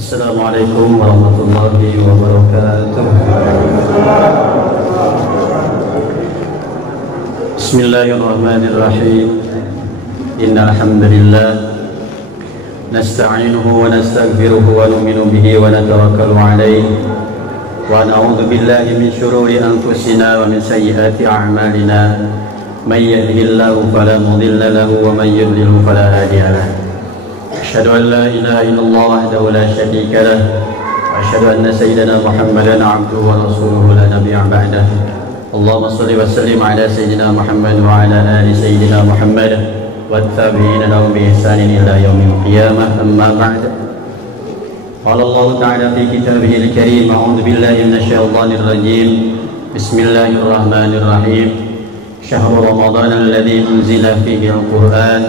Assalamualaikum warahmatullahi wabarakatuh. Bismillahirrahmanirrahim. Innal hamdalillah nasta'inuhu wa nastaghfiruhu wa nu'minu bihi wa natawakkalu 'alaihi wa na'udzu billahi min shururi anfusina wa min sayyiati a'malina. May yahdihillahu fala mudilla lahu wa may yudlil fala hadiya lahu. أشهد أن لا إله إلا الله وحده لا شريك له وأشهد أن سيدنا محمدا عبده ورسوله لا نبي بعده. اللهم صل وسلم على سيدنا محمد وعلى آل سيدنا محمد والتابعين لهم بإحسان إلى يوم القيامة. أما بعد، قال الله تعالى في كتابه الكريم: أعوذ بالله من الشيطان الرجيم. بسم الله الرحمن الرحيم. شهر رمضان الذي أنزل فيه القرآن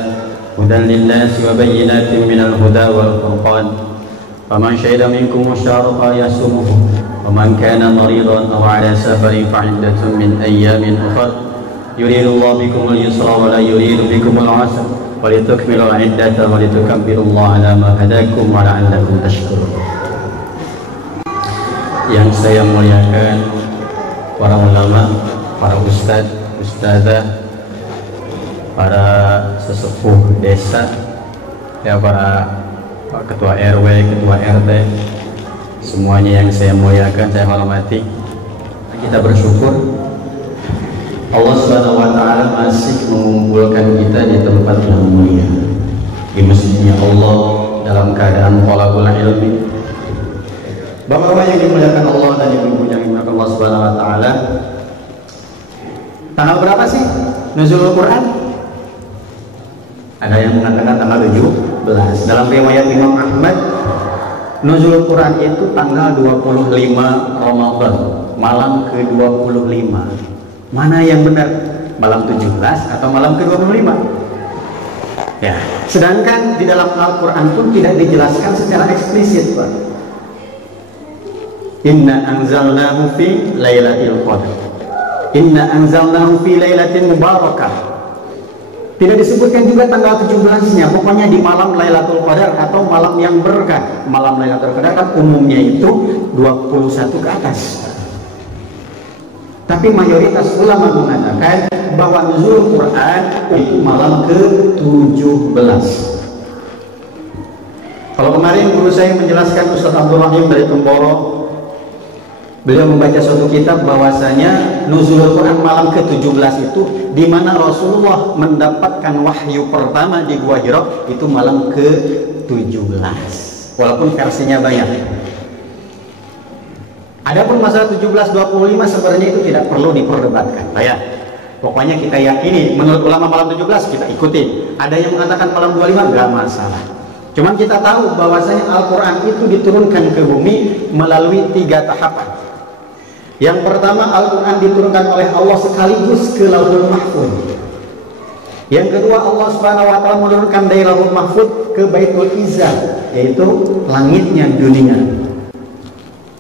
هدى للناس وبينات من الهدى والفرقان فمن شهد منكم الشهر فليصمه ومن كان مريضا أو على سفر فعدة من أيام أخر يريد الله بكم اليسر ولا يريد بكم العسر ولتكملوا العدة ولتكبروا الله على ما هداكم ولعلكم تشكرون. Yang saya muliakan para ulama, para ustadz, ustadzah, para sesepuh desa, ya, para ketua RW, ketua RT, semuanya yang saya muliakan, saya hormati. Kita bersyukur Allah Subhanahu wa Ta'ala masih mengumpulkan kita di tempat yang mulia, di masjidnya Allah, dalam keadaan thalabul ilmi. Bapak-bapak yang dimuliakan Allah dan ibu-ibu yang dimuliakan Allah Subhanahu wa Ta'ala, tanggal berapa sih nuzulul Quran? Ada yang mengatakan tanggal 17. Dalam riwayat Imam Ahmad, nuzul Quran itu tanggal 25 Ramadan, malam ke-25. Mana yang benar? Malam 17 atau malam ke-25? Ya, sedangkan di dalam Al-Quran pun tidak dijelaskan secara eksplisit, Pak. Inna anzalnahu fi lailatul qadar. Inna anzalnahu fi lailatin mubarakah. Tidak disebutkan juga tanggal 17-nya, pokoknya di malam Lailatul Qadar atau malam yang berkah. Malam Lailatul Qadar kan umumnya itu 21 ke atas. Tapi mayoritas ulama mengatakan bahwa nuzul Quran itu malam ke-17. Kalau kemarin guru saya menjelaskan, Ustaz Abdul Rahim dari Temboro, beliau membaca suatu kitab bahwasanya nuzul Quran malam ke-17 itu di mana Rasulullah mendapatkan wahyu pertama di Gua Hira itu malam ke-17. Walaupun versinya banyak. Adapun masalah 17-25 sebenarnya itu tidak perlu diperdebatkan. Ya. Pokoknya kita yakini menurut ulama malam 17 kita ikuti. Ada yang mengatakan malam 25 enggak masalah. Cuman kita tahu bahwasanya Al-Quran itu diturunkan ke bumi melalui 3 tahapan. Yang pertama, Al-Quran diturunkan oleh Allah sekaligus ke Lauhul Mahfuz. Yang kedua, Allah Subhanahu wa Ta'ala menurunkan dari Lauhul Mahfuz ke Baitul Izzah, yaitu langitnya dunia.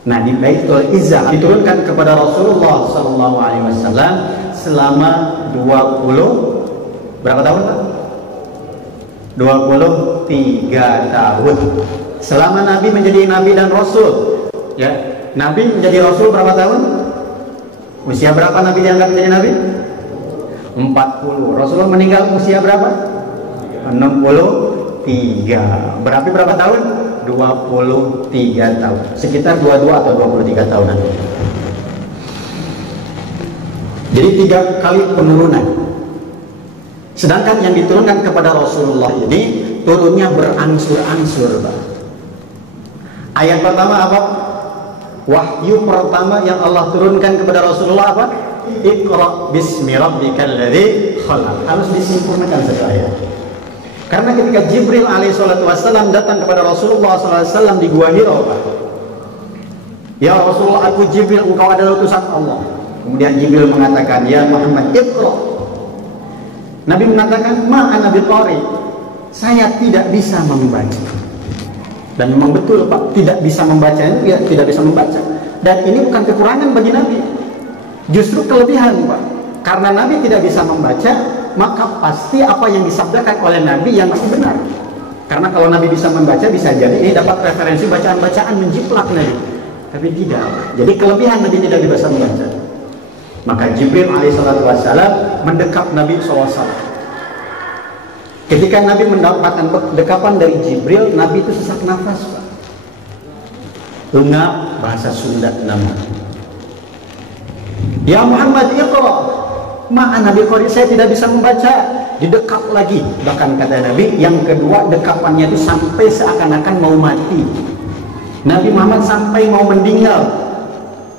Nah, di Baitul Izzah diturunkan kepada Rasulullah SAW selama 20 berapa tahun, Pak? 23 tahun. Selama Nabi menjadi Nabi dan Rasul, ya. Nabi menjadi Rasul berapa tahun? Usia berapa Nabi diangkat menjadi Nabi? 40. Rasulullah meninggal usia berapa? 63. Berarti berapa tahun? 23 tahun. Sekitar 22 atau 23 tahunan. Jadi 3 kali penurunan. Sedangkan yang diturunkan kepada Rasulullah ini turunnya berangsur-angsur, Pak. Ayat pertama apa? Wahyu pertama yang Allah turunkan kepada Rasulullah apa? Iqra bismi rabbikal ladzi khalaq. Harus disempurnakan satu ayat. Karena ketika Jibril alaihi salatu wasallam datang kepada Rasulullah sallallahu alaihi wasallam di Gua Hira, Pak. Ya Rasulullah, aku Jibril, engkau adalah utusan Allah. Kemudian Jibril mengatakan, ya Muhammad, Iqra. Nabi mengatakan, ma ana biqari. Saya tidak bisa membaca. Dan memang betul, Pak, tidak bisa membaca itu ya tidak bisa membaca. Dan ini bukan kekurangan bagi Nabi, justru kelebihan, Pak. Karena Nabi tidak bisa membaca, maka pasti apa yang disabdakan oleh Nabi yang masih benar. Karena kalau Nabi bisa membaca, bisa jadi ini dapat referensi bacaan-bacaan menjiplak Nabi. Tapi tidak. Jadi kelebihan Nabi tidak bisa membaca. Maka Jibril alaihissalam mendekap Nabi SAW. Ketika Nabi mendapatkan dekapan dari Jibril, Nabi itu sesak nafas, Pak. Lengap, bahasa Sunda nama. Ya Muhammad, iqra. Ma'an Nabi Qori, saya tidak bisa membaca. Didekap lagi. Bahkan kata Nabi, yang kedua dekapannya itu sampai seakan-akan mau mati. Nabi Muhammad sampai mau meninggal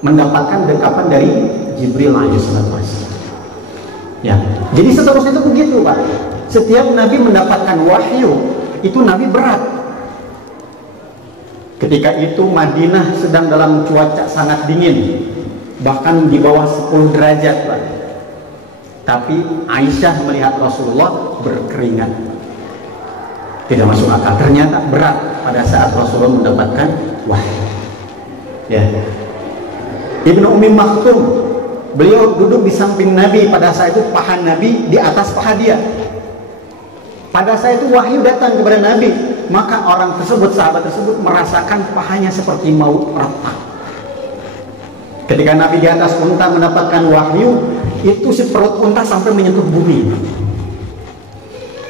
mendapatkan dekapan dari Jibril alaihissalam. Ya, jadi seterusnya itu begitu, Pak. Setiap Nabi mendapatkan wahyu, itu Nabi berat. Ketika itu Madinah sedang dalam cuaca sangat dingin, bahkan di bawah 10 derajat, Pak. Tapi Aisyah melihat Rasulullah berkeringat. Tidak masuk akal. Ternyata berat pada saat Rasulullah mendapatkan wahyu. Ya. Ibnu Ummi Maktum, beliau duduk di samping Nabi. Pada saat itu paha Nabi di atas paha dia. Pada saat itu wahyu datang kepada Nabi, maka orang tersebut, sahabat tersebut merasakan pahanya seperti mau retak. Ketika Nabi di atas unta mendapatkan wahyu, itu si perut unta sampai menyentuh bumi.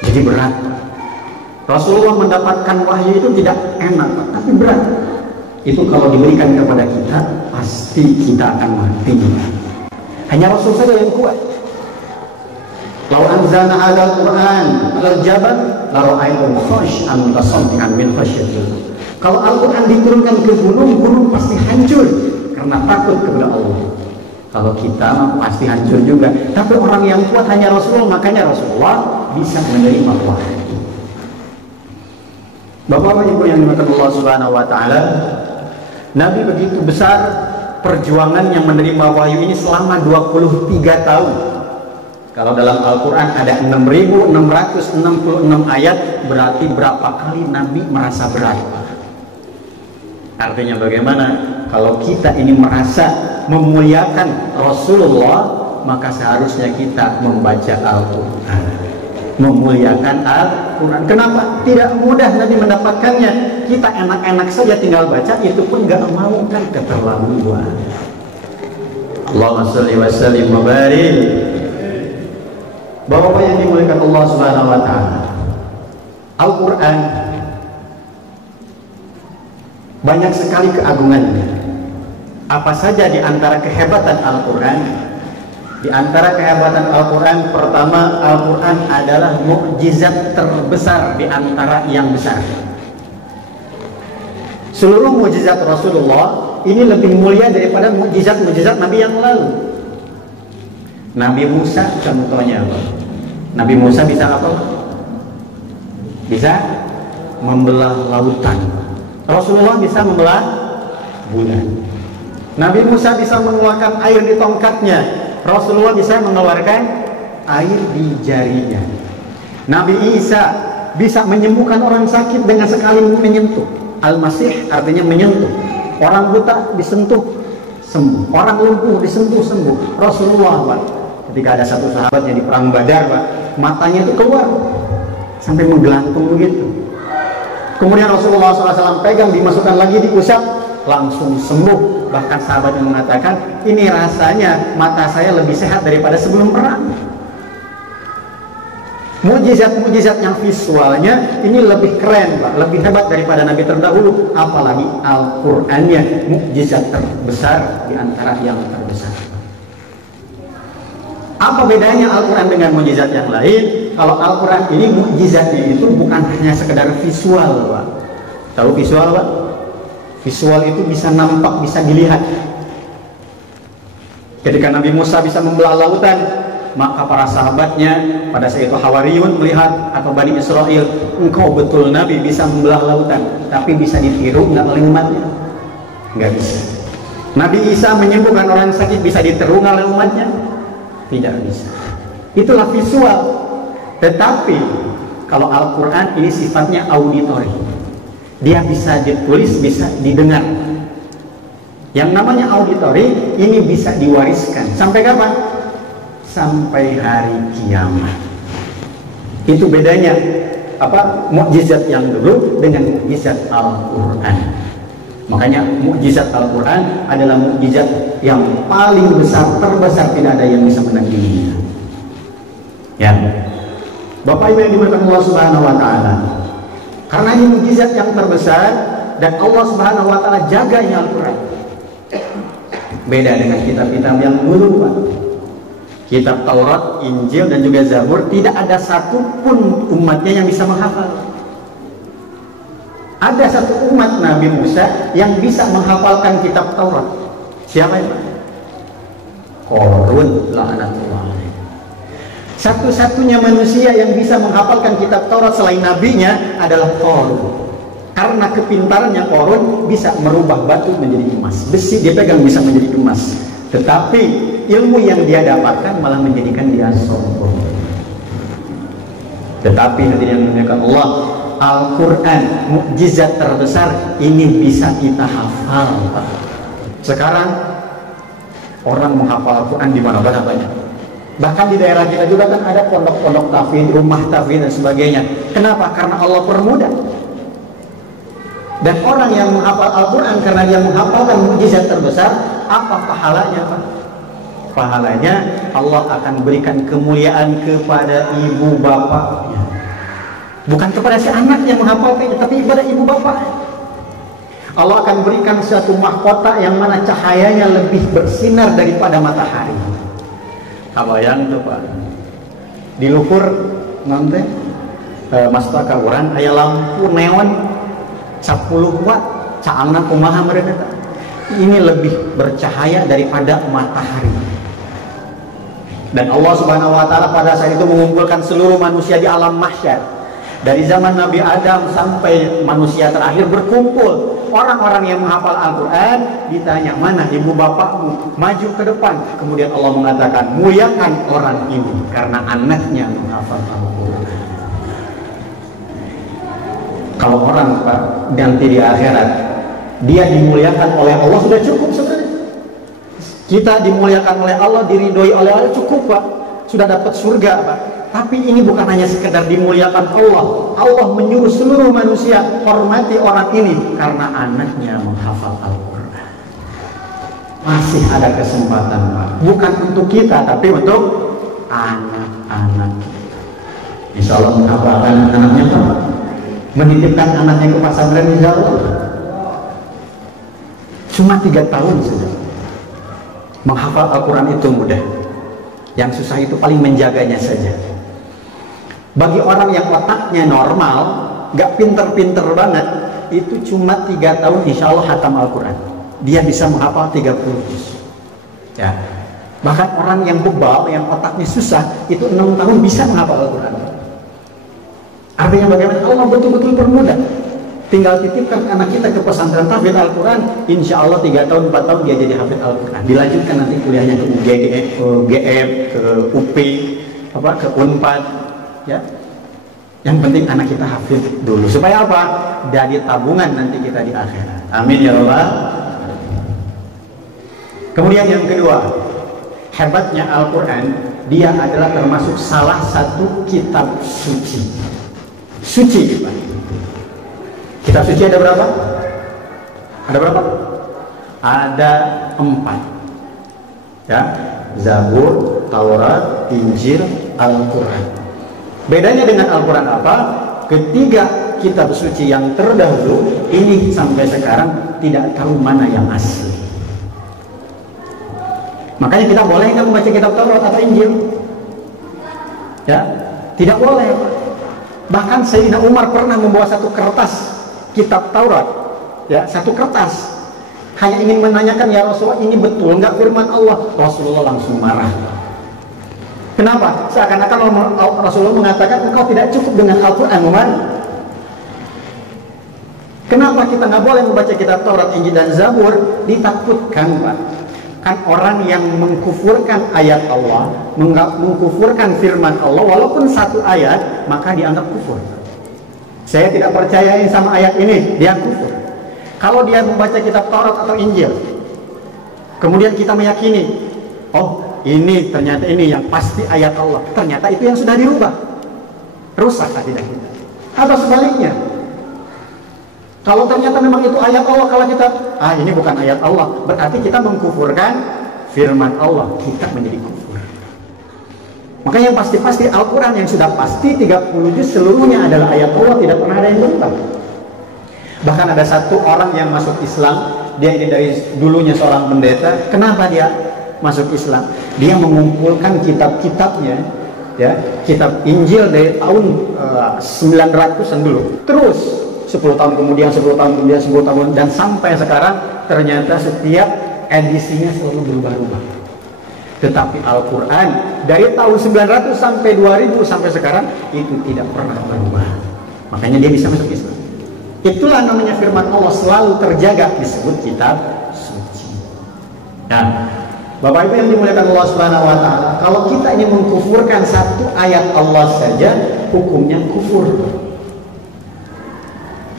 Jadi berat. Rasulullah mendapatkan wahyu itu tidak enak, tapi berat. Itu kalau diberikan kepada kita, pasti kita akan mati. Hanya Rasul saja yang kuat. Lau anzalna hadzal Qur'an 'alal jabal la ra'aytahu khashi'an mutasaddian min khasyatillah. Kalau Al-Qur'an diturunkan ke gunung, gunung pasti hancur karena takut kepada Allah. Kalau kita pasti hancur juga. Tapi orang yang kuat hanya Rasulullah, makanya Rasulullah bisa menerima wahyu. Bapak Ibu yang dimuliakan Allah Subhanahu wa taala, Nabi begitu besar perjuangan yang menerima wahyu ini selama 23 tahun. Kalau dalam Al-Quran ada 6.666 ayat, berarti berapa kali Nabi merasa berat. Artinya bagaimana? Kalau kita ini merasa memuliakan Rasulullah, maka seharusnya kita membaca Al-Quran, memuliakan Al-Quran. Kenapa? Tidak mudah Nabi mendapatkannya. Kita enak-enak saja tinggal baca, itu pun gak mau, kan keterlaluan. Allahumma sholli wa sallim wa barik. Bapak yang dimuliakan Allah Subhanahu wa taala, Al-Qur'an banyak sekali keagungannya. Apa saja di antara kehebatan Al-Qur'an? Di antara kehebatan Al-Qur'an, pertama, Al-Qur'an adalah mukjizat terbesar di antara yang besar. Seluruh mukjizat Rasulullah ini lebih mulia daripada mukjizat-mukjizat Nabi yang lalu. Nabi Musa contohnya apa? Nabi Musa bisa apa? Bisa membelah lautan. Rasulullah bisa membelah bulan. Nabi Musa bisa mengeluarkan air di tongkatnya. Rasulullah bisa mengeluarkan air di jarinya. Nabi Isa bisa menyembuhkan orang sakit dengan sekali menyentuh. Al-Masih artinya menyentuh. Orang buta disentuh sembuh. Orang lumpuh disentuh sembuh. Rasulullah, Pak, ketika ada satu sahabatnya di perang Badar, Pak, matanya itu keluar sampai menggelantung begitu. Kemudian Rasulullah SAW pegang, dimasukkan lagi, diusap, langsung sembuh. Bahkan sahabat yang mengatakan, ini rasanya mata saya lebih sehat daripada sebelum perang. Mujizat-mujizat yang visualnya ini lebih keren, Pak, lebih hebat daripada Nabi terdahulu. Apalagi Al-Qur'annya, mujizat terbesar di antara yang terbesar. Apa bedanya Al-Quran dengan mukjizat yang lain? Kalau Al-Quran ini mukjizatnya itu bukan hanya sekedar visual, Pak. Tahu visual, Pak? Visual itu bisa nampak, bisa dilihat. Ketika Nabi Musa bisa membelah lautan, maka para sahabatnya pada saat itu Hawariyun melihat, atau Bani Israel, engkau betul Nabi bisa membelah lautan, tapi bisa ditiru nggak oleh umatnya? Nggak bisa. Nabi Isa menyembuhkan orang sakit, bisa ditiru nggak oleh umatnya? Tidak bisa. Itulah visual. Tetapi kalau Al-Quran ini sifatnya auditori. Dia bisa ditulis, bisa didengar. Yang namanya auditori ini bisa diwariskan. Sampai kapan? Sampai hari kiamat. Itu bedanya mukjizat yang dulu dengan mukjizat Al-Quran. Makanya mukjizat Al-Quran adalah mukjizat yang paling besar, terbesar, tidak ada yang bisa menandinginya. Ya, Bapak Ibu yang dimuliakan Allah Subhanahu Wa Taala, karena ini mukjizat yang terbesar dan Allah Subhanahu Wa Taala jaga ini Al-Quran. Beda dengan kitab-kitab yang dulu, Pak. Kitab Taurat, Injil, dan juga Zabur, tidak ada satupun umatnya yang bisa menghafal. Ada satu umat Nabi Musa yang bisa menghafalkan kitab Taurat. Siapa itu? Qarun laknatullah. Satu-satunya manusia yang bisa menghafalkan kitab Taurat selain nabinya adalah Qarun. Karena kepintarannya Qarun bisa merubah batu menjadi emas, besi dia pegang bisa menjadi emas. Tetapi ilmu yang dia dapatkan malah menjadikan dia sombong. Tetapi hadirin yang dimuliakan Allah, Al-Quran, mukjizat terbesar ini bisa kita hafal. Sekarang orang menghafal Al-Quran di mana-mana banyak. Bahkan di daerah kita juga kan ada pondok-pondok tahfidz, rumah tahfidz dan sebagainya. Kenapa? Karena Allah permudah. Dan orang yang menghafal Al-Quran karena dia menghafalkan mukjizat terbesar, apa pahalanya, Pak? Pahalanya Allah akan berikan kemuliaan kepada ibu bapaknya. Bukan kepada si anak yang menghafalkannya, tapi kepada ibu bapaknya. Allah akan berikan suatu mahkota yang mana cahayanya lebih bersinar daripada matahari. Kabayang itu, Pak. Di luhur nanti Masjid Al-Quran aya lampu neon 10 watt, caangna kumaha mereka. Ini lebih bercahaya daripada matahari. Dan Allah Subhanahu Wa Taala pada saat itu mengumpulkan seluruh manusia di alam mahsyar. Dari zaman Nabi Adam sampai manusia terakhir berkumpul. Orang-orang yang menghafal Al-Quran ditanya, mana ibu bapakmu? Maju ke depan. Kemudian Allah mengatakan, muliakan orang ini karena anaknya menghafal Al-Quran. Kalau orang, Pak, nanti di akhirat dia dimuliakan oleh Allah sudah cukup sebenarnya. Kita dimuliakan oleh Allah, diridhoi oleh Allah cukup, Pak. Sudah dapat surga, Pak. Tapi ini bukan hanya sekedar dimuliakan Allah. Allah menyuruh seluruh manusia hormati orang ini karena anaknya menghafal Al-Quran. Masih ada kesempatan, Pak. Bukan untuk kita, tapi untuk anak-anak. Insya Allah menghafalkan anaknya, Pak. Menitipkan anaknya ke pesantren, insya Allah. Cuma 3 tahun saja. Menghafal Al-Quran itu mudah. Yang susah itu paling menjaganya saja. Bagi orang yang otaknya normal, gak pinter-pinter banget, itu cuma 3 tahun insya Allah hatam Al-Quran. Dia bisa menghafal 30 juz. Ya. Bahkan orang yang bebal, yang otaknya susah, itu 6 tahun bisa menghafal Al-Quran. Artinya bagaimana? Allah betul-betul permudah. Tinggal titipkan anak kita ke pesantren tahfidz Al-Quran, insya Allah 3 tahun, 4 tahun dia jadi hafidz Al-Quran. Dilanjutkan nanti kuliahnya ke UGM, ke UP, ke UNPAD, ya. Yang penting anak kita hafidz dulu. Supaya apa? Dari tabungan nanti kita di akhirat. Amin ya Allah. Kemudian yang kedua, hebatnya Al-Quran, dia adalah termasuk salah satu kitab suci. Suci, Pak. Kitab suci ada berapa? Ada berapa? Ada 4. Ya, Zabur, Taurat, Injil, Al-Quran. Bedanya dengan Al-Quran apa? Ketiga kitab suci yang terdahulu ini sampai sekarang tidak tahu mana yang asli. Makanya kita boleh nggak membaca kitab Taurat atau Injil? Ya, tidak boleh, Pak. Bahkan Sayyidina Umar pernah membawa satu kertas kitab Taurat, ya, satu kertas, hanya ingin menanyakan, ya Rasulullah, ini betul nggak firman Allah? Rasulullah langsung marah. Kenapa? Seakan-akan Rasulullah mengatakan engkau tidak cukup dengan Al-Quran, Umar. Kenapa kita nggak boleh membaca kitab Taurat, Injil dan Zabur? Ditakutkan, Pak. Kan orang yang mengkufurkan ayat Allah, mengkufurkan firman Allah, walaupun satu ayat, maka dianggap kufur. Saya tidak percaya sama ayat ini, dia kufur. Kalau dia membaca kitab Taurat atau Injil, kemudian kita meyakini, oh ini ternyata ini yang pasti ayat Allah, ternyata itu yang sudah dirubah, rusak akidah kita. Atau sebaliknya, kalau ternyata memang itu ayat Allah, kalau kita, ini bukan ayat Allah, berarti kita mengkufurkan firman Allah, kita menjadi kufur. Maka yang pasti-pasti Al-Quran yang sudah pasti 30 juz seluruhnya adalah ayat Allah, tidak pernah ada yang berubah. Bahkan ada satu orang yang masuk Islam, dia ini dari dulunya seorang pendeta. Kenapa dia masuk Islam? Dia mengumpulkan kitab-kitabnya, ya, kitab Injil dari tahun 900-an dulu. Terus 10 tahun kemudian, 10 tahun kemudian, 10 tahun, dan sampai sekarang ternyata setiap edisinya selalu berubah-ubah. Tetapi Al-Quran dari tahun 900 sampai 2000 sampai sekarang itu tidak pernah berubah. Makanya dia bisa masuk Islam. Itulah namanya firman Allah, selalu terjaga, disebut kitab suci. Nah, Bapak Ibu yang dimuliakan Allah Subhanahu wa taala, kalau kita ini mengkufurkan satu ayat Allah saja, hukumnya kufur.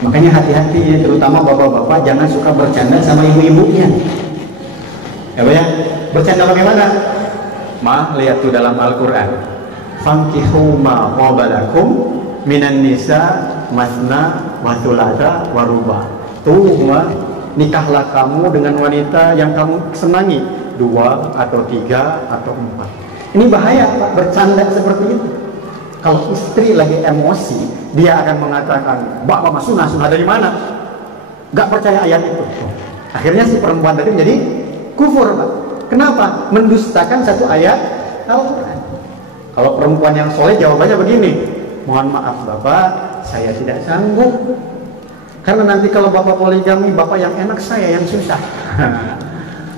Makanya hati-hati, terutama bapak-bapak jangan suka bercanda sama ibu-ibunya. Ya, Pak ya? Bercanda bagaimana? Lihat tuh dalam Al-Qur'an. Fankihu ma qabalakum minan nisa masna wa thulatha wa ruba. Tuh, nikahlah kamu dengan wanita yang kamu senangi, 2 atau 3 atau 4. Ini bahaya, Pak, bercanda seperti itu. Kalau istri lagi emosi, dia akan mengatakan, "Bapak mas sunnah dari mana?" Gak percaya ayat itu. Akhirnya si perempuan tadi menjadi kufur, Pak. Kenapa? Mendustakan satu ayat Al-Quran. Kalau perempuan yang soleh jawabannya begini, "Mohon maaf Bapak, saya tidak sanggup. Karena nanti kalau Bapak poligami, Bapak yang enak, saya yang susah."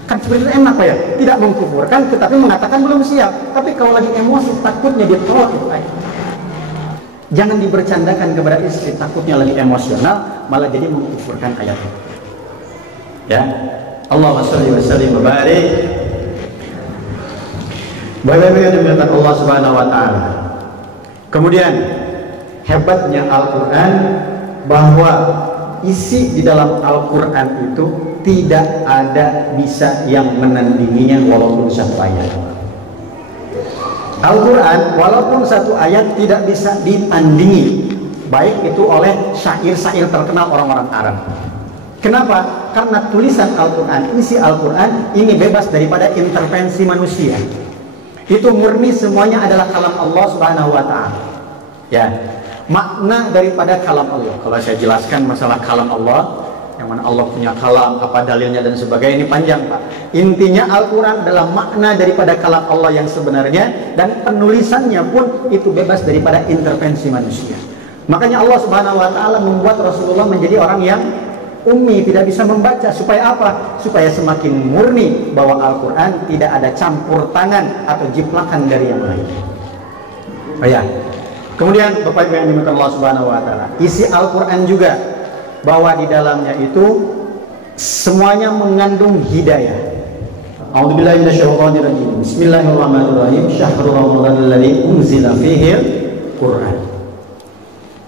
Kan sebenarnya enak, Pak ya? Tidak mengkufurkan, tetapi mengatakan belum siap. Tapi kalau lagi emosi, takutnya dia tolak itu ayat. Jangan dibercandakan kepada istri, takutnya lagi emosional, malah jadi mengkufurkan ayat itu. Ya, Allahumma sholli wa sallim wa barik. Bapak-bapak yang dimuliakan Allah Subhanahu wa taala. Kemudian hebatnya Al-Quran bahwa isi di dalam Al-Quran itu tidak ada bisa yang menandinginya walaupun satu ayat. Al-Quran walaupun satu ayat tidak bisa ditandingi, baik itu oleh syair-syair terkenal orang-orang Arab. Kenapa? Karena tulisan Al-Quran, isi Al-Quran ini bebas daripada intervensi manusia. Itu murni semuanya adalah kalam Allah Subhanahu wa taala. Ya, makna daripada kalam Allah. Kalau saya jelaskan masalah kalam Allah, yang mana Allah punya kalam, apa dalilnya dan sebagainya, ini panjang, Pak. Intinya Al-Quran adalah makna daripada kalam Allah yang sebenarnya, dan penulisannya pun itu bebas daripada intervensi manusia. Makanya Allah Subhanahu wa taala membuat Rasulullah menjadi orang yang ummi, tidak bisa membaca. Supaya apa? Supaya semakin murni bahwa Al-Quran tidak ada campur tangan atau jiplakan dari yang lain. Ya. Kemudian Bapak Ibu yang dimuliakan Allah Subhanahu wa taala, isi Al-Quran juga bahwa di dalamnya itu semuanya mengandung hidayah. A'udzubillahi minasyaitonirrajim. Bismillahirrahmanirrahim. Syahrul Ramadanil ladzi unzila fihil Qur'an.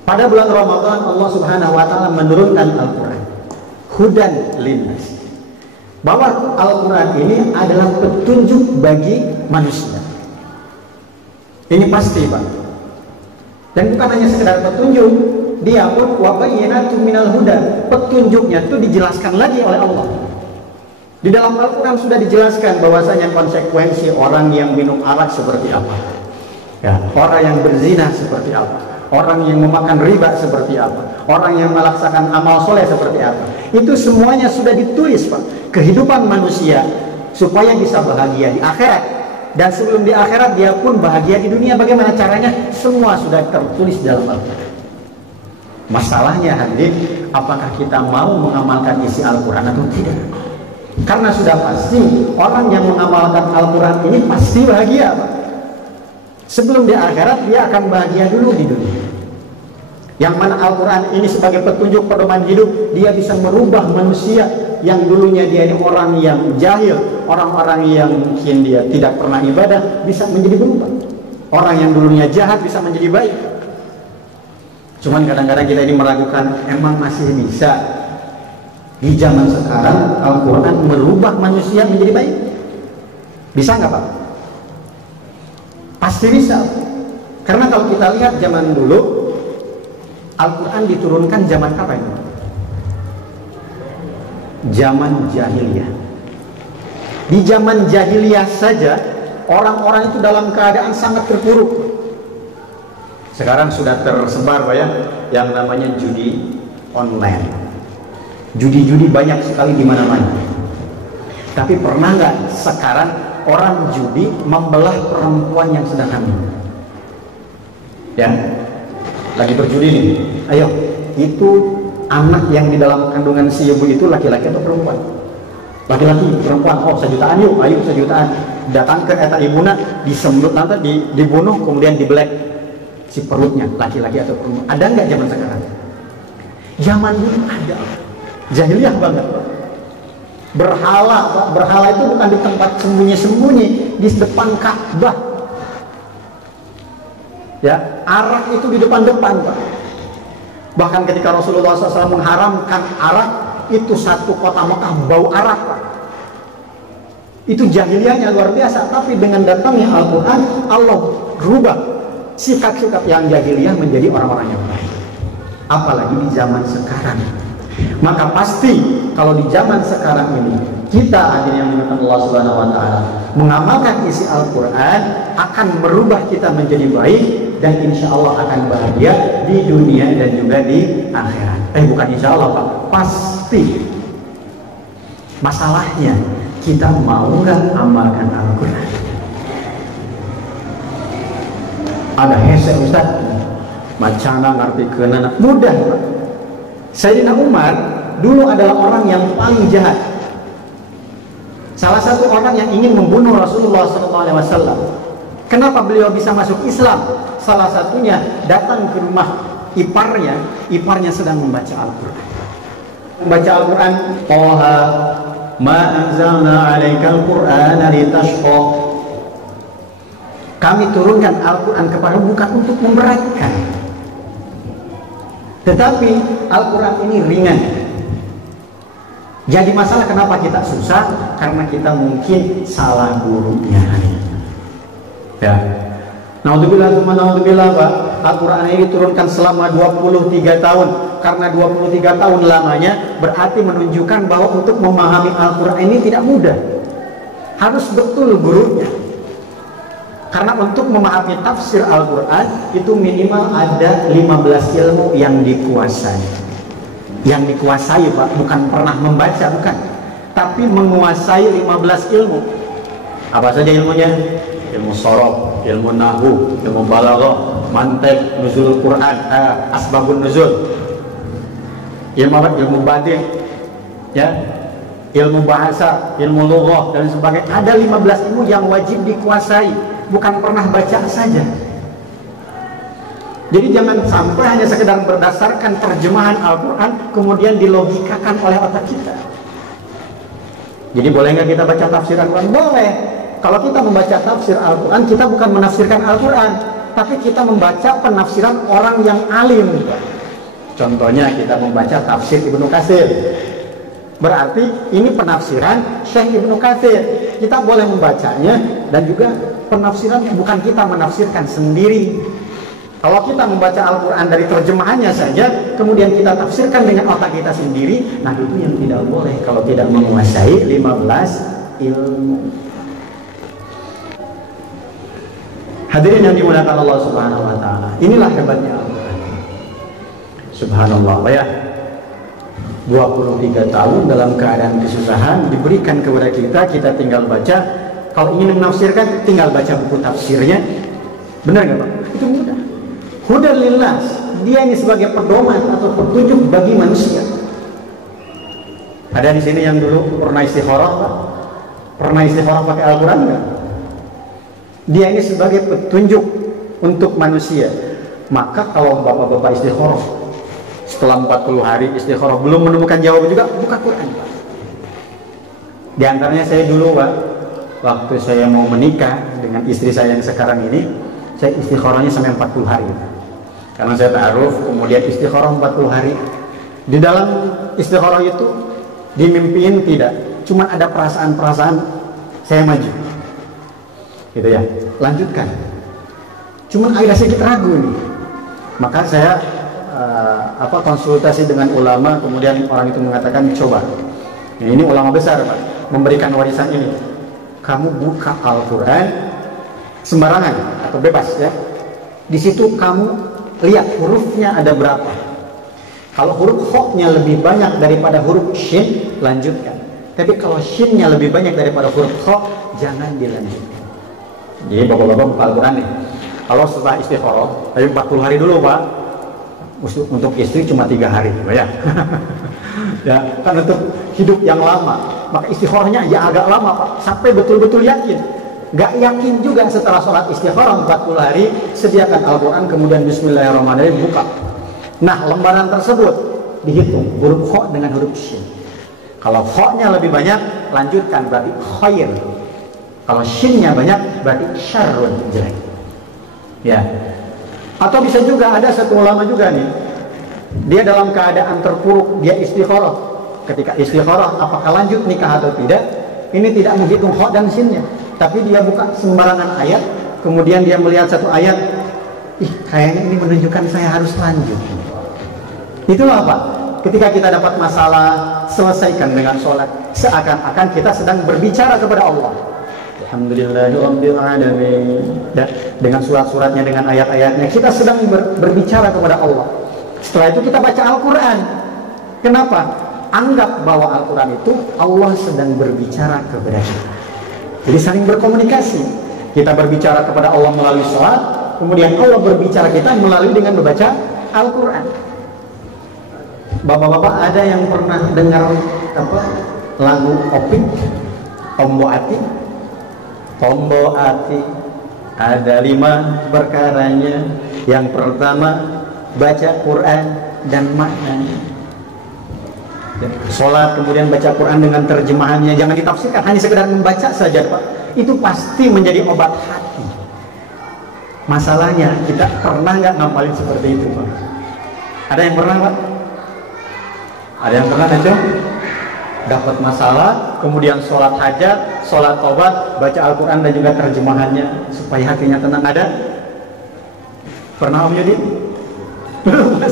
Pada bulan Ramadan Allah Subhanahu wa taala menurunkan Al-Quran. Hudan linnas. Bahwa Al-Quran ini adalah petunjuk bagi manusia. Ini pasti, Pak. Dan bukan hanya sekedar petunjuk, dia pun wabayyinatun minal huda. Petunjuknya itu dijelaskan lagi oleh Allah. Di dalam Al-Quran sudah dijelaskan bahwasanya konsekuensi orang yang minum arak seperti apa, ya, orang yang berzina seperti apa, orang yang memakan riba seperti apa, orang yang melaksanakan amal soleh seperti apa. Itu semuanya sudah ditulis, Pak. Kehidupan manusia supaya bisa bahagia di akhirat. Dan sebelum di akhirat dia pun bahagia di dunia. Bagaimana caranya? Semua sudah tertulis dalam Al-Quran. Masalahnya hadirin, apakah kita mau mengamalkan isi Al-Quran atau tidak? Karena sudah pasti orang yang mengamalkan Al-Quran ini pasti bahagia, Pak. Sebelum di akhirat dia akan bahagia dulu di dunia. Yang mana Al-Quran ini sebagai petunjuk pedoman hidup, dia bisa merubah manusia yang dulunya dia ini orang yang jahil, orang-orang yang mungkin dia tidak pernah ibadah, bisa menjadi berubah. Orang yang dulunya jahat bisa menjadi baik. Cuman kadang-kadang kita ini meragukan, emang masih bisa di zaman sekarang Al-Quran merubah manusia menjadi baik? Bisa nggak, Pak? Pasti bisa. Karena kalau kita lihat zaman dulu, Al-Quran diturunkan zaman kapan? Zaman jahiliyah. Di zaman jahiliyah saja orang-orang itu dalam keadaan sangat terpuruk. Sekarang sudah tersebar Pak ya, yang namanya judi online. Judi-judi banyak sekali di mana-mana. Tapi pernah nggak sekarang orang judi membelah perempuan yang sedang hamil? Ya, lagi berjudi nih. Ayo, itu anak yang di dalam kandungan si ibu itu laki-laki atau perempuan? Laki-laki, perempuan. Oh, sejutaan yuk, ayo sejutaan. Datang ke eta ibuna, disembelih nanti dibunuh, kemudian dibelek si perutnya, laki-laki atau perempuan. Ada nggak zaman sekarang? Zaman dulu ada. Jahiliyah banget. Berhala, Pak. Berhala itu bukan di tempat sembunyi-sembunyi, di depan Ka'bah. Ya, arak itu di depan-depan, Pak. Bahkan ketika Rasulullah SAW mengharamkan arak, itu satu kota Mekah bau arak, Pak. Itu jahiliyahnya luar biasa. Tapi dengan datangnya Al-Quran, Allah rubah sikap-sikap yang jahiliyah menjadi orang-orang yang baik. Apalagi di zaman sekarang. Maka pasti kalau di zaman sekarang ini kita akhirnya menemukan Allah Subhanahu Wa Taala mengamalkan isi Al-Quran akan merubah kita menjadi baik dan insya Allah akan bahagia di dunia dan juga di akhirat. Bukan insya Allah Pak, pasti. Masalahnya kita mau nggak amalkan Al-Quran? Ada hese Ustaz, macana ngerti kenana mudah Pak. Sayyidina Umar dulu adalah orang yang paling jahat. Salah satu orang yang ingin membunuh Rasulullah SAW. Kenapa beliau bisa masuk Islam? Salah satunya datang ke rumah iparnya sedang membaca Al-Quran. Membaca Al-Quran, Toha ma anzalna 'alaikal Qur'ana litashqa. Kami turunkan Al-Quran kepadamu bukan untuk memberatkan, tetapi Al-Quran ini ringan. Jadi masalah kenapa kita susah? Karena kita mungkin salah gurunya. Ya. Naudzubillah Pak. Al-Quran ini diturunkan selama 23 tahun. Karena 23 tahun lamanya berarti menunjukkan bahwa untuk memahami Al-Quran ini tidak mudah. Harus betul gurunya. Karena untuk memahami tafsir Al-Quran itu minimal ada 15 ilmu yang dikuasai. Yang dikuasai Pak, bukan pernah membaca, bukan, tapi menguasai 15 ilmu. Apa saja ilmunya? Ilmu sorof, ilmu nahu, ilmu balaghah, mantiq, nuzul Quran, asbabun nuzul, ilmu badi', ya, ilmu bahasa, ilmu lughah dan sebagainya. Ada 15 ilmu yang wajib dikuasai, bukan pernah baca saja. Jadi jangan sampai hanya sekedar berdasarkan terjemahan Al-Quran kemudian dilogikakan oleh otak kita. Jadi boleh nggak kita baca tafsir Al-Quran? Boleh. Kalau kita membaca tafsir Al-Quran, kita bukan menafsirkan Al-Quran, tapi kita membaca penafsiran orang yang alim. Contohnya kita membaca tafsir Ibnu Katsir. Berarti ini penafsiran Syekh Ibnu Katsir. Kita boleh membacanya dan juga penafsiran bukan kita menafsirkan sendiri. Kalau kita membaca Al-Quran dari terjemahannya saja, kemudian kita tafsirkan dengan otak kita sendiri, nah itu yang tidak boleh kalau tidak menguasai 15 ilmu. Hadirin yang dimuliakan Allah Subhanahu Wa Taala, inilah hebatnya Al-Quran. Subhanallah, ya. 23 tahun dalam keadaan kesusahan diberikan kepada kita tinggal baca. Kalau ingin menafsirkan, tinggal baca buku tafsirnya. Benar nggak Pak? Itu mudah. Hudan lillah, dia ini sebagai pedoman atau petunjuk bagi manusia. Ada di sini yang dulu pernah istikharah, Pak? Pernah istikharah pakai Al-Quran nggak? Dia ini sebagai petunjuk untuk manusia. Maka kalau bapak-bapak istikharah setelah 40 hari istikharah belum menemukan jawaban juga, buka Quran, Pak. Di antaranya saya dulu, Pak, waktu saya mau menikah dengan istri saya yang sekarang ini, saya istikharahnya sampai 40 hari. Karena saya ta'aruf, kemudian istikharah 40 hari. Di dalam istikharah itu dimimpiin tidak, cuma ada perasaan-perasaan saya maju, gitu ya. Lanjutkan. Cuma agak sedikit ragu nih. Maka saya konsultasi dengan ulama, kemudian orang itu mengatakan coba, ini ulama besar Pak, memberikan warisan ini, kamu buka Al-Quran sembarangan atau bebas ya, di situ kamu lihat hurufnya ada berapa. Kalau huruf kho-nya lebih banyak daripada huruf shin, lanjutkan. Tapi kalau shin-nya lebih banyak daripada huruf kho, jangan dilanjutkan. Jadi bapak-bapak buka Al-Quran nih, kalau setelah istikharah, tapi 40 hari dulu Pak. Untuk istri cuma 3 hari ya. Ya kan untuk hidup yang lama, maka istikharahnya ya agak lama Pak, sampai betul-betul yakin. Gak yakin juga setelah sholat istikharah 40 hari, sediakan Al-Quran, kemudian bismillahirrahmanirrahim, buka. Nah, lembaran tersebut dihitung huruf kho dengan huruf shin. Kalau kho-nya lebih banyak, lanjutkan, berarti khair. Kalau shin-nya banyak, berarti syarrun, jelek. Ya. Atau bisa juga ada satu ulama juga nih, dia dalam keadaan terpuruk, dia istikharah. Ketika istikharah, apakah lanjut nikah atau tidak? Ini tidak menghitung kho dan shin-nya, tapi dia buka sembarangan ayat, kemudian dia melihat satu ayat, kayaknya ini menunjukkan saya harus lanjut. Itulah Pak, ketika kita dapat masalah, selesaikan dengan sholat, seakan-akan kita sedang berbicara kepada Allah. Alhamdulillahirrahmanirrahim. Dengan surat-suratnya, dengan ayat-ayatnya, kita sedang berbicara kepada Allah. Setelah itu kita baca Al-Quran. Kenapa? Anggap bahwa Al-Quran itu Allah sedang berbicara kepada kita. Jadi saling berkomunikasi. Kita berbicara kepada Allah melalui sholat, kemudian Allah berbicara kita melalui dengan membaca Al-Quran. Bapak-bapak ada yang pernah dengar lagu Opik, Tombo Ati? Tombo Ati ada 5 perkaranya. Yang pertama, baca Quran dan maknanya. Sholat kemudian baca Quran dengan terjemahannya, jangan ditafsirkan, hanya sekedar membaca saja Pak. Itu pasti menjadi obat hati. Masalahnya kita pernah nggak ngapalin seperti itu Pak? Ada yang pernah Pak? Ada yang pernah aja? Dapat masalah, kemudian sholat hajat, sholat tobat, baca Al-Quran dan juga terjemahannya supaya hatinya tenang. Ada? Pernah Om Yudi? Belum Mas.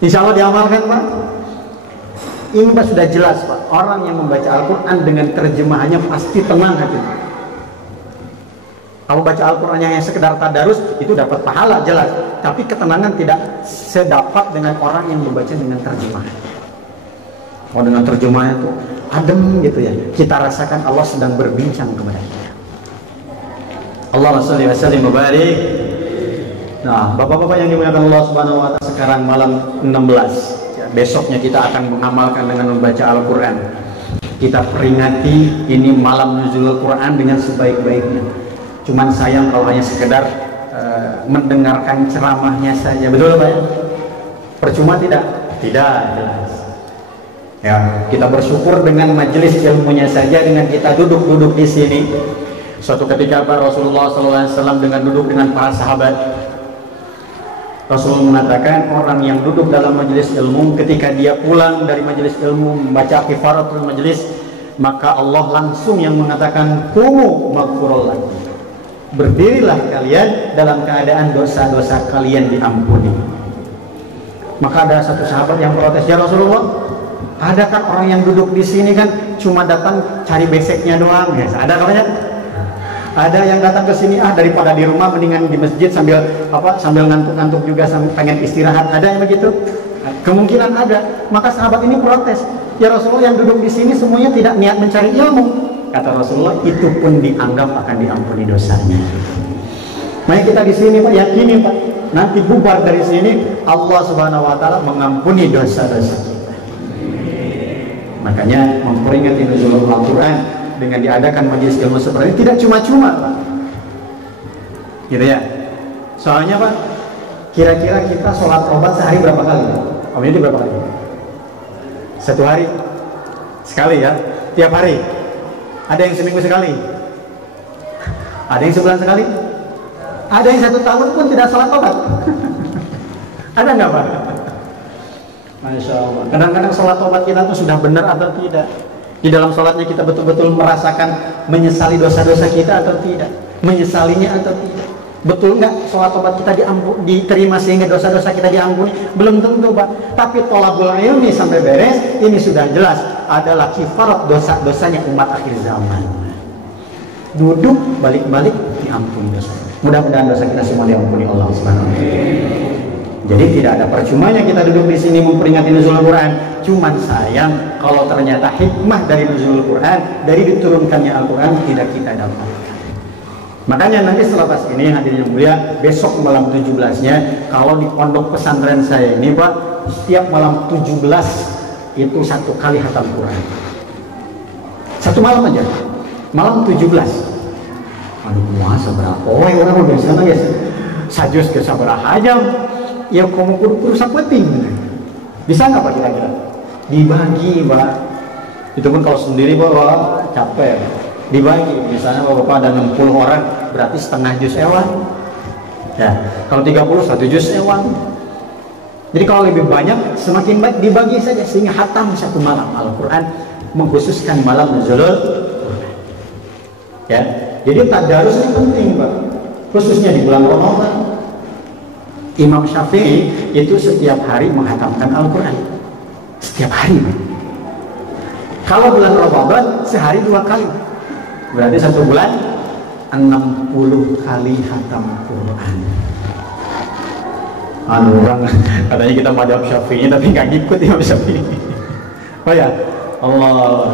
Insya Allah diamalkan Pak. Ini Pak sudah jelas Pak, orang yang membaca Al-Quran dengan terjemahannya pasti tenang hatinya. Kalau baca Al-Quran yang sekedar tadarus itu dapat pahala jelas, tapi ketenangan tidak sedapat dengan orang yang membaca dengan terjemahan. Oh, dengan terjemahannya itu adem gitu ya, kita rasakan Allah sedang berbincang kepada kita. Allahumma shalli wa sallim wa barik. Nah, bapak-bapak yang dimuliakan Allah Subhanahu wa Ta'ala, sekarang malam 16 ya, besoknya kita akan mengamalkan dengan membaca Al-Quran. Kita peringati ini malam nuzul Quran dengan sebaik-baiknya. Cuman sayang kalau hanya sekedar mendengarkan ceramahnya saja, betul Pak? Percuma tidak? Tidak, jelas. Ya, kita bersyukur dengan majelis ilmunya saja, dengan kita duduk-duduk di sini. Suatu ketika Pak Rasulullah SAW dengan duduk dengan para sahabat, Rasulullah mengatakan orang yang duduk dalam majelis ilmu, ketika dia pulang dari majelis ilmu membaca kifaratul majelis, maka Allah langsung yang mengatakan kumu maghfurullah, berdirilah kalian dalam keadaan dosa-dosa kalian diampuni. Maka ada satu sahabat yang protes, ya Rasulullah, ada kan orang yang duduk di sini kan cuma datang cari beseknya doang ya. Ada katanya, ada yang datang ke sini daripada di rumah mendingan di masjid sambil ngantuk-ngantuk juga, sambil pengen istirahat. Ada yang begitu? Kemungkinan ada. Maka sahabat ini protes, ya Rasulullah, yang duduk di sini semuanya tidak niat mencari ilmu. Kata Rasulullah, itu pun dianggap akan diampuni dosanya. Maka kita di sini Pak, yakini Pak, nanti bubar dari sini Allah Subhanahu wa Ta'ala mengampuni dosa-dosa kita. Makanya memperingati nuzul Al-Quran dengan diadakan majelis ilmu seperti ini tidak cuma-cuma Pak, gitu ya. Soalnya Pak, kira-kira kita sholat obat sehari berapa kali? Om ini berapa kali? 1 hari sekali ya? Tiap hari? Ada yang seminggu sekali? Ada yang sebulan sekali? Ada yang 1 tahun pun tidak sholat obat? Ada nggak Pak? Masya Allah. Kadang-kadang sholat obat kita tuh sudah benar atau tidak? Di dalam sholatnya kita betul-betul merasakan menyesali dosa-dosa kita atau tidak? Menyesalinya atau tidak? Betul nggak sholat tobat kita diterima sehingga dosa-dosa kita diampuni? Belum tentu, Pak. Tapi tolabul ilmi sampai beres, ini sudah jelas adalah kifarat dosa-dosanya umat akhir zaman. Duduk balik-balik diampuni dosa. Mudah-mudahan dosa kita semua diampuni Allah Subhanahu wa taala. Jadi tidak ada percumanya kita duduk di sini memperingati nuzulul Quran. Cuman sayang kalau ternyata hikmah dari nuzulul Quran, dari diturunkannya Al-Quran tidak kita dapatkan. Makanya nanti selepas ini hadirin yang mulia, besok malam 17-nya kalau di pondok pesantren saya ini, Pak, setiap malam 17 itu satu kali khatam Quran. Satu malam aja. Malam 17. Aduh, puasa berapa? Oh, orang udah sana ya. Sajus ke sabaraha jam. Ya kamu kudu sapeting. Bisa nggak Pak kira-kira? Dibagi, Pak. Itu pun kalau sendiri, Pak, capek. Dibagi, misalnya Bapak ada 60 orang, berarti setengah juz ewan. Ya, kalau 30 1 juz ewan. Jadi kalau lebih banyak semakin baik, dibagi saja sehingga hatam satu malam Al-Quran, mengkhususkan malam nuzulul Quran. Ya, jadi tadarus ini penting, Pak. Khususnya di bulan Ramadan. Imam Syafi'i itu setiap hari menghatamkan Al-Quran. Setiap hari, Pak. Kalau bulan Ramadan sehari 2 kali. Berarti satu bulan 60 kali khatam Quran. Orang katanya kita madhab Syafi'i tapi nggak ngikut Imam Syafi'i. Oh ya, Allah.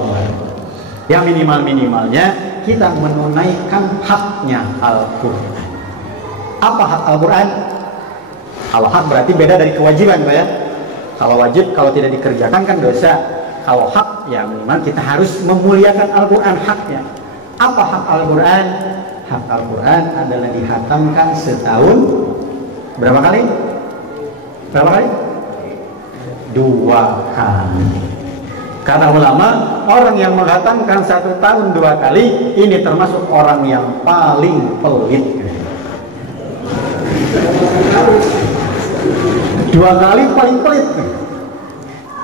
Ya minimalnya kita menunaikan haknya Al-Quran. Apa hak Al-Quran? Kalau hak berarti beda dari kewajiban, Pak ya. Kalau wajib kalau tidak dikerjakan kan dosa. Kalau hak ya minimal kita harus memuliakan Al-Quran haknya. Apa hak Al-Quran? Hak Al-Quran adalah dihatamkan setahun berapa kali? Berapa kali? 2 kali. Karena ulama, orang yang menghatamkan 1 tahun 2 kali ini termasuk orang yang paling pelit. 2 kali paling pelit.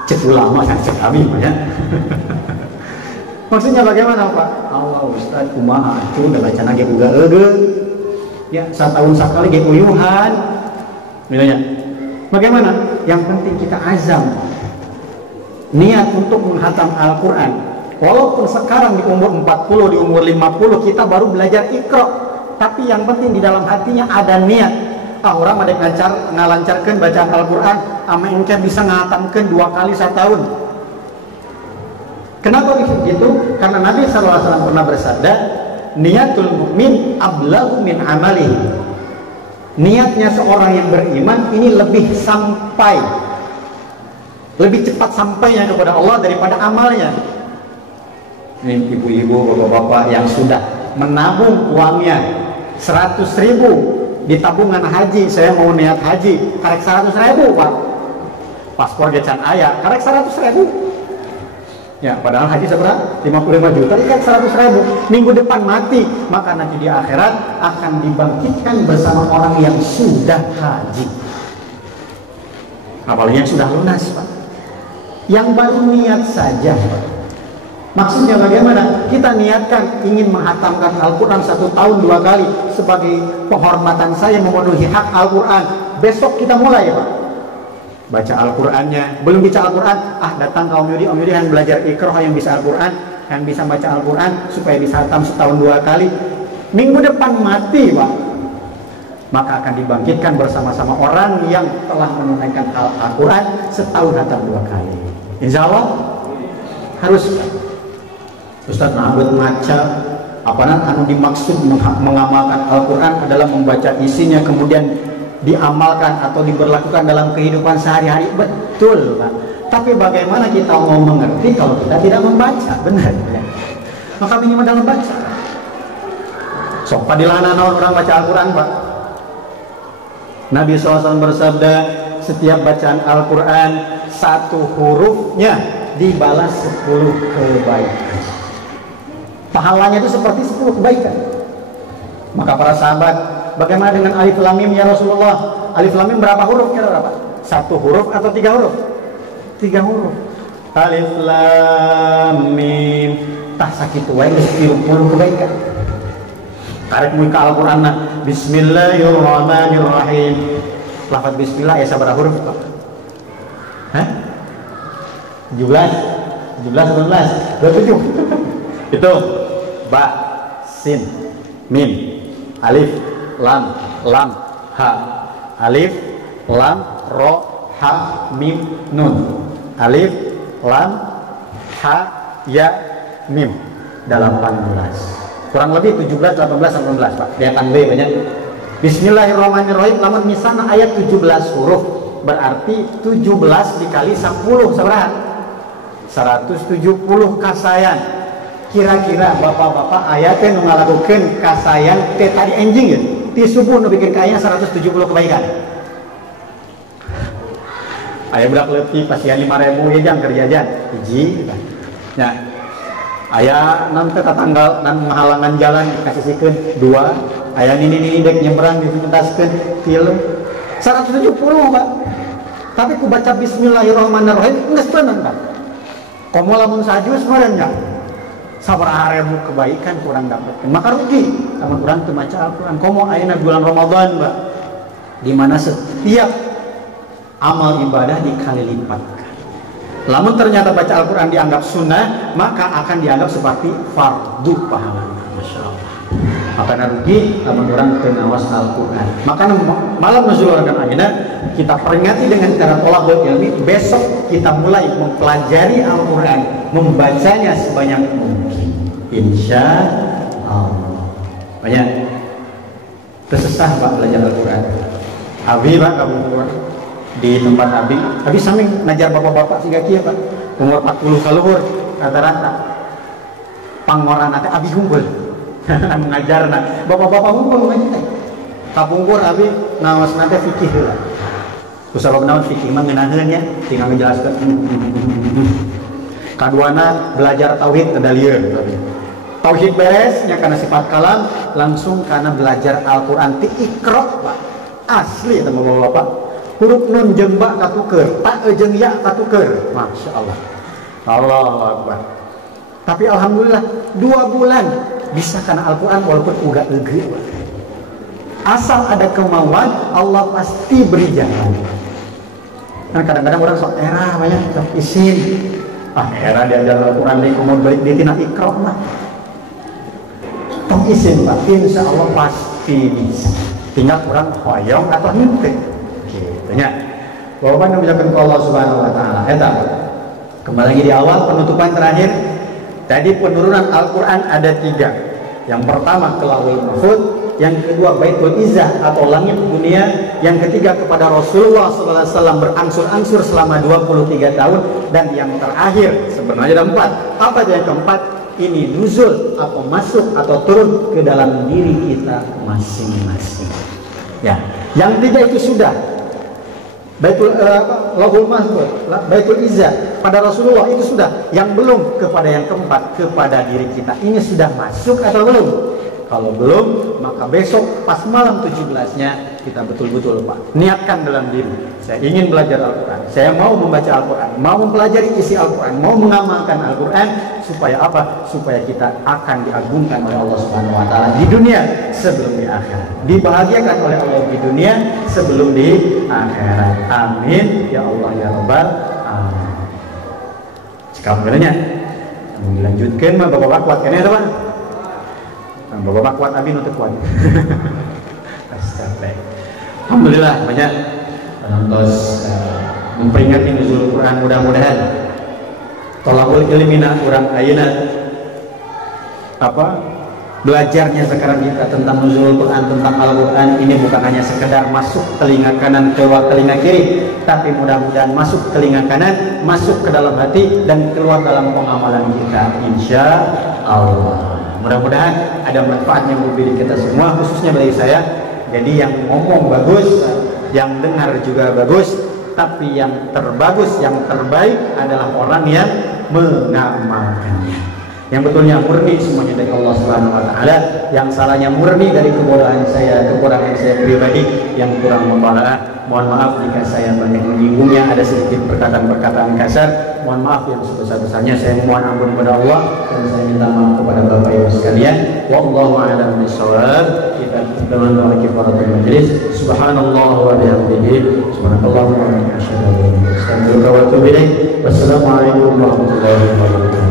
Cek ulama kan cek kami ya. Maksudnya bagaimana, Pak? Allah Ustaz kumaha atuh da bacana ge uga eugeul. Ya, satahun sakali ge uyuhan. Misalnya. Bagaimana? Yang penting kita azam niat untuk menghatam Al-Quran. Walaupun sekarang di umur 40, di umur 50 kita baru belajar Iqra, tapi yang penting di dalam hatinya ada niat. Orang ada ngalancarkeun bacaan Al-Quran, ame engke bisa ngahatamkeun 2 kali setahun. Kenapa begitu? Karena Nabi SAW pernah bersabda, niatul mukmin ablagu min amalihi. Niatnya seorang yang beriman ini lebih sampai, lebih cepat sampainya kepada Allah daripada amalnya. Ini ibu-ibu, bapak-bapak yang sudah menabung uangnya 100.000 di tabungan haji, saya mau niat haji, karek 100.000, Pak. Paspor gecan ayah, karek 100.000. Ya, padahal haji seberapa? 55 juta, kan 100.000. Minggu depan mati, maka nanti di akhirat akan dibangkitkan bersama orang yang sudah haji. Apalagi yang sudah lunas, Pak. Yang baru niat saja, Pak. Maksudnya bagaimana? Kita niatkan ingin menghatamkan Al-Quran 1 tahun 2 kali sebagai penghormatan saya memenuhi hak Al-Quran. Besok kita mulai, Pak. Baca Al-Qurannya, belum baca Al-Quran, datang ke Om Yudi yang belajar Iqra, yang bisa Al-Quran, yang bisa baca Al-Quran supaya bisa hatam setahun 2 kali. Minggu depan mati, Pak, maka akan dibangkitkan bersama-sama orang yang telah menunaikan Al-Quran setahun hatam 2 kali. Insya Allah harus. Ustaz Na'abud maca anu dimaksud mengamalkan Al-Quran adalah membaca isinya kemudian diamalkan atau diberlakukan dalam kehidupan sehari-hari. Betul, Pak. Tapi bagaimana kita mau mengerti kalau kita tidak membaca? Benar ya? Maka minimal dalam baca. Sok padilana orang baca Al-Quran, Pak. Nabi SAW bersabda, setiap bacaan Al-Quran 1 hurufnya dibalas 10 kebaikan. Pahalanya itu seperti 10 kebaikan. Maka para sahabat, bagaimana dengan alif lam mim ya Rasulullah? Alif lam mim berapa huruf? Kira berapa? 1 huruf atau 3 huruf? 3 huruf. Alif lam mim. Tah sakitu wae geus 30 kebaikan. Karek muka Al-Quran na Bismillahirrahmanirrahim. Lafaz bismillah ya sabar huruf Pak? Hah? 17 18 27 itu ba, sin, mim, alif, lam, ha, alif, lam, ro, ha, mim, nun, alif, lam, ha, ya, mim. Dalam 18 kurang lebih 17, 18, 19 Pak. Dia akan B banyak. Bismillahirrahmanirrahim. Lamun misalnya ayat 17 huruf berarti 17 dikali 10 seberapa? 170 kasayan. Kira-kira bapak-bapak ayatnya ngalakukan kasayan teh tadi anjing ya. Ti subuh nu bikin kayaknya 170 kebaikan. Ayat berak lebih pasian 5.000 ya jam kerja jan. Hiji. Nah, ayah nanti tanggal dan menghalangan jalan kasih sikun 2. Ayah ini dek nyebrang dipentaskan film 170 Pak. Tapi ku baca Bismillahirrahmanirrahim nggak sebenarnya Pak. Komo lamun sajus sebenarnya sabar 1000 kebaikan kurang dapat. Maka rugi sama kurang tuh baca Al-Quran. Komo ayana bulan Ramadan Pak, di mana setiap amal ibadah dikali lipatkan. Lamun ternyata baca Al-Quran dianggap sunnah, maka akan dianggap seperti fardu pahala. Masya Allah. Maka rugi lamun orang pengawas Al-Quran. Maka malam nuzul ayat kita peringati dengan cara tolabul ilmi. Besok kita mulai mempelajari Al-Quran, membacanya sebanyak mungkin. Insya Allah. Banyak tersesah Pak belajar Al-Quran. Abi Pak kamu di tempat Abi saming ngajar bapak-bapak sehingga kia Pak umur 40 kaluhur rata-rata pangoran nanti Abi hunkul mengajar bapak-bapak hunkul ngajar kapungkur Abi nawas nanti fikih lah usah naon fikih mah ngeunaheunnya tinggal menjelaskan kaduana belajar tauhid kedalieur tauhid beresnya karena sifat kalam langsung karena belajar Al-Quran ti iqra Pak asli teman bapak-bapak huruf nun jeung ba katuker, ta jeung ya katuker. Masya Allah. Allahu Akbar. Tapi alhamdulillah 2 bulan bisa karena Al-Quran walaupun udah egeu. Asal ada kemauan Allah pasti beri jalan. Kan kadang-kadang orang sok era banyak sok isin. Era diajar Al-Quran di kumon balik di tina iqra mah. Tong isin Pak, insya Allah pasti bisa. Tinggal orang hoyong atau henteu. Tanya, bahwa mengucapkan Allah Subhanahu Wa Taala. Kembali lagi di awal penutupan terakhir. Tadi penurunan Al-Quran ada 3. Yang pertama ke Lauhul Mahfuz, yang kedua Baitul Izzah atau langit dunia, yang ketiga kepada Rasulullah SAW berangsur-angsur selama 23 tahun, dan yang terakhir sebenarnya ada 4. Apa yang keempat? Ini nuzul atau masuk atau turun ke dalam diri kita masing-masing. Ya, yang 3 itu sudah. Baitul Lauhul Mahfuz, Baitul Izzah pada Rasulullah itu sudah. Yang belum kepada yang keempat, kepada diri kita. Ini sudah masuk atau belum? Kalau belum, maka besok pas malam 17-nya kita betul-betul Pak niatkan dalam diri. Saya ingin belajar Al-Quran. Saya mau membaca Al-Quran, mau mempelajari isi Al-Quran, mau mengamalkan Al-Quran supaya apa? Supaya kita akan diagungkan oleh Allah Subhanahu Wa Taala di dunia sebelum di akhirat. Dibahagiakan oleh Allah di dunia sebelum di akhirat. Amin ya Allah ya Rabbal alamin. Sekarang benarnya dilanjutkan mah bapak-bapak kuat kene teman. Bapak-bapak kuat abi nu teu kuat. Astagfirullah. Alhamdulillah banyak penontos memperingati nuzul Quran. Mudah-mudahan tolabul ilmina urang ayeuna belajarnya sekarang kita tentang nuzul Quran, tentang Al-Quran ini bukan hanya sekedar masuk telinga kanan keluar telinga kiri, tapi mudah-mudahan masuk telinga kanan, masuk ke dalam hati dan keluar dalam pengamalan kita insya Allah. Mudah-mudahan ada manfaatnya buat diri kita semua, khususnya bagi saya. Jadi yang ngomong bagus, yang dengar juga bagus, tapi yang terbagus, yang terbaik adalah orang yang mengamalkannya. Yang betulnya murni semuanya dari Allah Subhanahu wa taala, yang salahnya murni dari kebodohan saya pribadi yang kurang mutalaah. Mohon maaf jika saya banyak menyinggungnya, ada sedikit perkataan-perkataan kasar. Mohon maaf yang sebesar-besarnya. Saya mohon ampun kepada Allah dan saya minta maaf kepada Bapak Ibu sekalian. Wallahu a'lam bishawab. Kita dengan doa kifaratul majelis. Subhanallah wa bihamdihi. Subhanakallahumma wa bihamdika asyhadu an la ilaha illa anta astaghfiruka wa atubu ilaik. Wassalamualaikum warahmatullahi wabarakatuh.